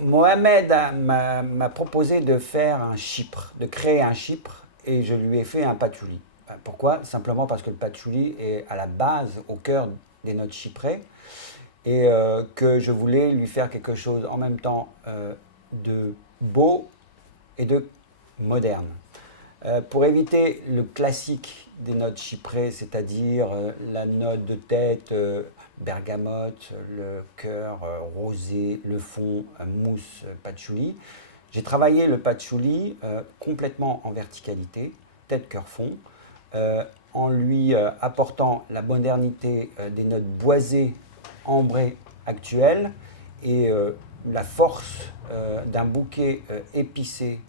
Mohamed m'a proposé de faire un chypre, de créer un chypre, et je lui ai fait un patchouli. Pourquoi? Simplement parce que le patchouli est à la base, au cœur des notes chyprées, et que je voulais lui faire quelque chose en même temps de beau et de moderne. Pour éviter le classique des notes chyprées, c'est-à-dire la note de tête bergamote, le cœur rosé, le fond mousse patchouli, j'ai travaillé le patchouli complètement en verticalité, tête, cœur, fond, en lui apportant la modernité des notes boisées, ambrées actuelles et la force d'un bouquet épicé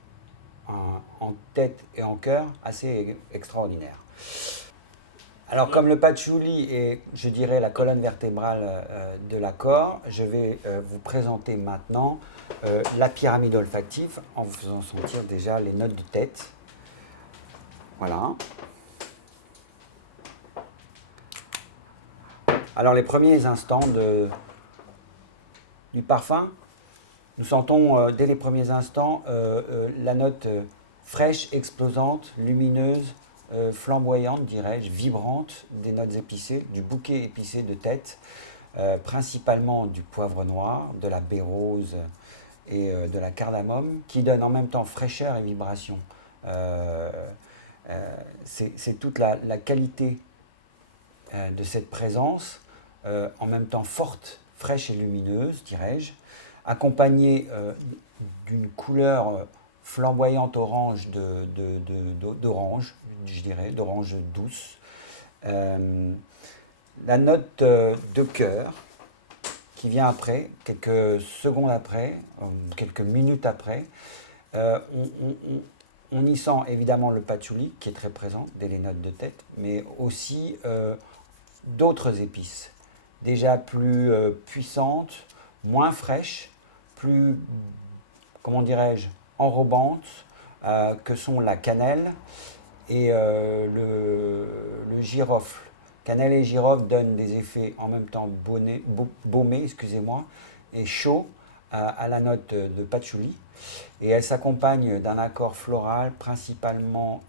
en tête et en cœur assez extraordinaire. Alors, comme le patchouli est, je dirais, la colonne vertébrale de l'accord, je vais vous présenter maintenant la pyramide olfactive en vous faisant sentir déjà les notes de tête. Voilà. Alors, les premiers instants du parfum, nous sentons dès les premiers instants la note fraîche, explosante, lumineuse, flamboyante, dirais-je, vibrante des notes épicées, du bouquet épicé de tête, principalement du poivre noir, de la baie rose et de la cardamome, qui donne en même temps fraîcheur et vibration. C'est toute la qualité de cette présence, en même temps forte, fraîche et lumineuse, dirais-je, accompagnée d'une couleur flamboyante orange d'orange, je dirais, d'orange douce. La note de cœur qui vient après, quelques secondes après, quelques minutes après, on y sent évidemment le patchouli qui est très présent dès les notes de tête, mais aussi d'autres épices, déjà plus puissantes, moins fraîches, plus, comment dirais-je, enrobantes, que sont la cannelle et le girofle. Cannelle et girofle donnent des effets en même temps baumés, excusez-moi, et chauds à la note de patchouli. Et elle s'accompagne d'un accord floral principalement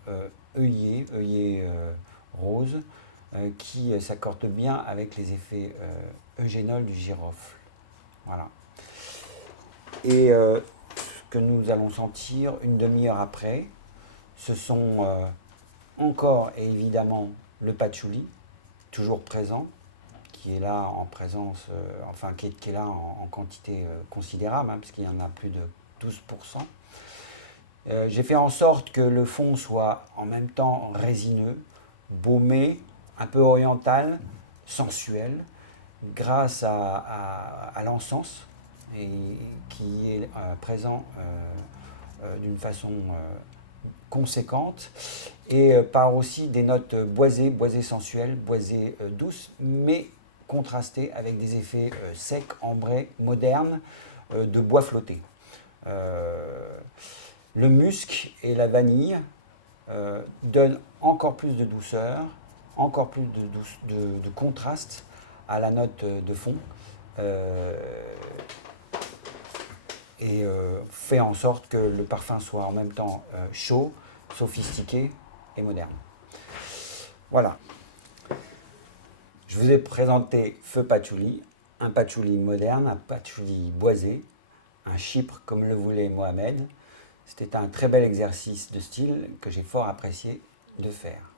œillet rose, qui s'accorde bien avec les effets eugénols du girofle. Voilà. Et ce que nous allons sentir une demi-heure après, ce sont encore et évidemment le patchouli, toujours présent, qui est là en présence, enfin qui est là en quantité considérable, hein, puisqu'il y en a plus de 12%. J'ai fait en sorte que le fond soit en même temps résineux, baumé, un peu oriental, sensuel, grâce à l'encens, et qui est présent d'une façon conséquente, et par aussi des notes boisées, boisées sensuelles, boisées douces, mais contrastées avec des effets secs, ambrés, modernes, de bois flotté. Le musc et la vanille donnent encore plus de douceur, encore plus de contraste à la note de fond, et fait en sorte que le parfum soit en même temps chaud, sophistiqué et moderne. Voilà. Je vous ai présenté Feu Patchouli, un patchouli moderne, un patchouli boisé, un chypre comme le voulait Mohamed. C'était un très bel exercice de style que j'ai fort apprécié de faire.